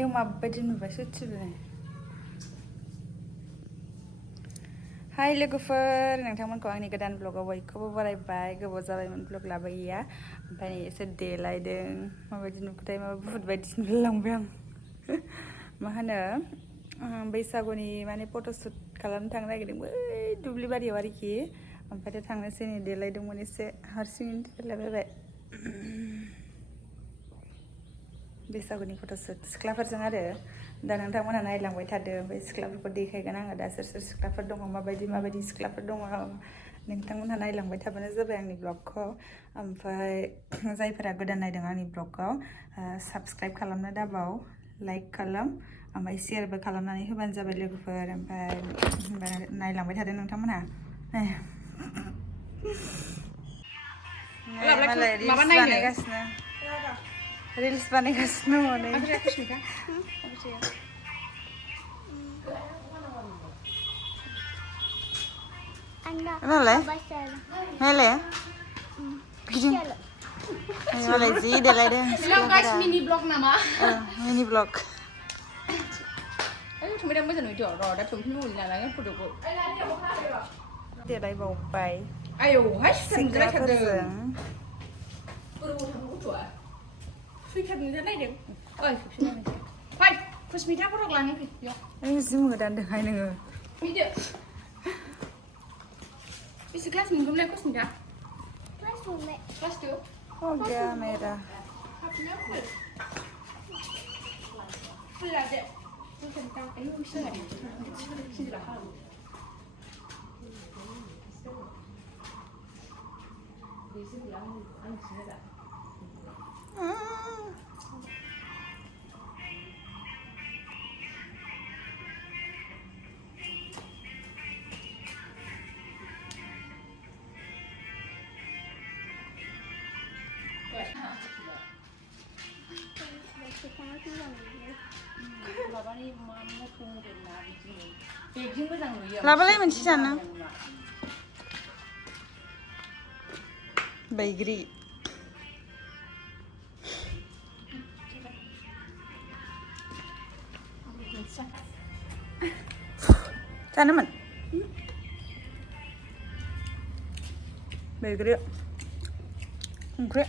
आयौ माबायदि नुबाय सयथिबो हाय लोगोफोर नोंथांमोनखौ आंनि गोदान ब्लगाव बयखौबो बरायबाय गोबाव जाबायमोन ब्लग लाबोयैया ओमफ्राय एसे देलायदों माबायदि नुखोथाय माबा बुहुत बायदि नुलायलांबाय आं मा होनो बैसागुनि माने फट'शुट खालामनो थांनो नागिरदों बै दुब्लि बारियाव आरोखि ओमफ्राय दा थांनोसै नै देलायदोंमोन एसे हारसिङैनो देलायबाय बैसागुनि फट'शुट सिख्लाफोरजों आरो दा नोंथांमोनहा नायलांबाय थादो ओमफ्राय सिख्लाफोरखौ देखायगोन आङो दा सोर सोर सिख्लाफोर दङ माबायदि सिख्लाफोर दङ नोंथांमोनहा नायलांबाय थाबानो जाबाय आंनि ब्लगखौ ओमफ्राय जायफोरा गोदान नायदों आंनि ब्लगखौ साबस्क्राइब खालामनो दाबाव लाइक खालाम ओमफ्राय शेयारबो खालामनानै होबानो जाबाय लोगोफोर ओमफ्राय नायलांबाय थादो नोंथांमोनहा मालाय रिल्स बानायगासिनो रिल्स बानायगासिनो दङ नै मालाय मालाय गिदिं मालाय जि देलायदों सिख्लाफोरा मिनि ब्लग नामा मिनि ब्लग आय थुमैदा मोजां नुयोथ' र' दा थुमफिन मुलि लानानै फट'खौ देलायबावबाय आयौहाय सिख्लाफोरजों सुइटार नुजा नायदों ओइ फै कुसमिता फटक लानो फै ओइ जि मोदानदोंहाय नोङो फैदो बेसे क्लास मोनगोनलाय कुसमिता क्लास 2 हो गया मेरा फुल लादो कुसमिता आयौ बिसोर सिंजरा खालामो लाबालाय मोनसे जानो बैग्रि जानोमोन बैग्रि ओंख्रि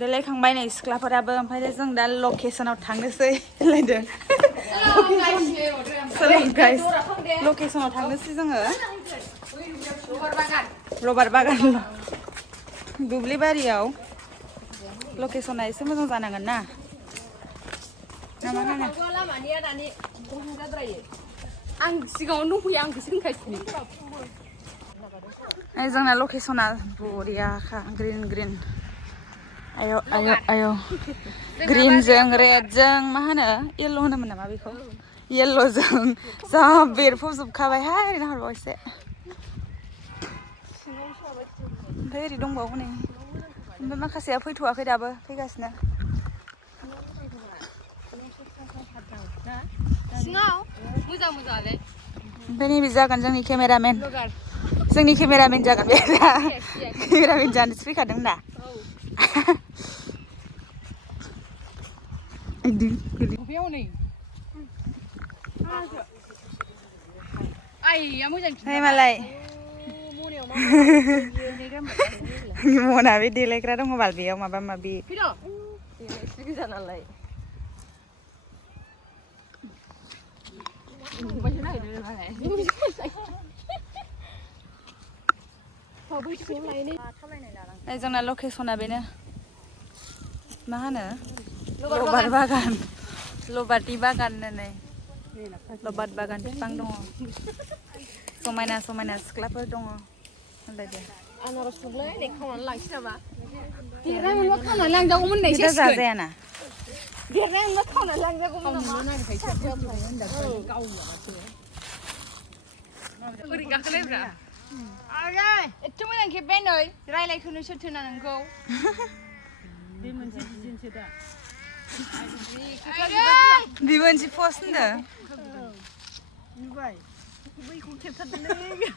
देलायखांबाय नै सिख्लाफोराबो ओमफ्राय जों दा लकेसनाव थांनोसै होनलायदों लकेसनाव थांनोसै जोङो रबार बागान दुब्लि बारियाव लकेसना एसे मोजां जानांगोन ना मा होनो आं सिगाङावनो दंफैयो आंखौसो होनगासिनो जोंना लकेसना बरियाखा ग्रिन ग्रिन आयौ आयौ आयौ ग्रिनजों रेडजों मा होनो येल्ल' होनोमोन नामा बेखौ येल्ल'जों जा बेरफबजोबखाबायहाय नाहरबाव एसे ओमफ्राय ओरै दंबावो नै ओमफ्राय माखासेया फैथ'वाखै दाबो फैगासिनो ओमफ्राय नैबे जागोन जोंनि केमेरामेन जागोन बे केमेरामेन जानोसो फैखादों दा मालाय मना बे देलायग्रा दङ बाल बेयाव माबा माबि नालाय जोंना लकेसना बेनो मा होनो लबार बागान लबारनि बागान नै लबार बागान बिफां दङ समायना समायना सिख्लाफोर दङ होनलायदो आनारस दंलै नै खावनानै लांसै नामा देरनाय मोनबा खावनानै लांजागौमोन नै जाजायाना देरनाय मोनबा खावनानै लांजागौमोन बोरै गाखोलायब्रा एथ' मोजां खेबबाय नै रायलायखोनो सोरथोना नोंखौ बे मोनसे डिजाइनसो दा बे मोनसे पस्ट होनदों नुबाय बैखौ खेबथारदोंलै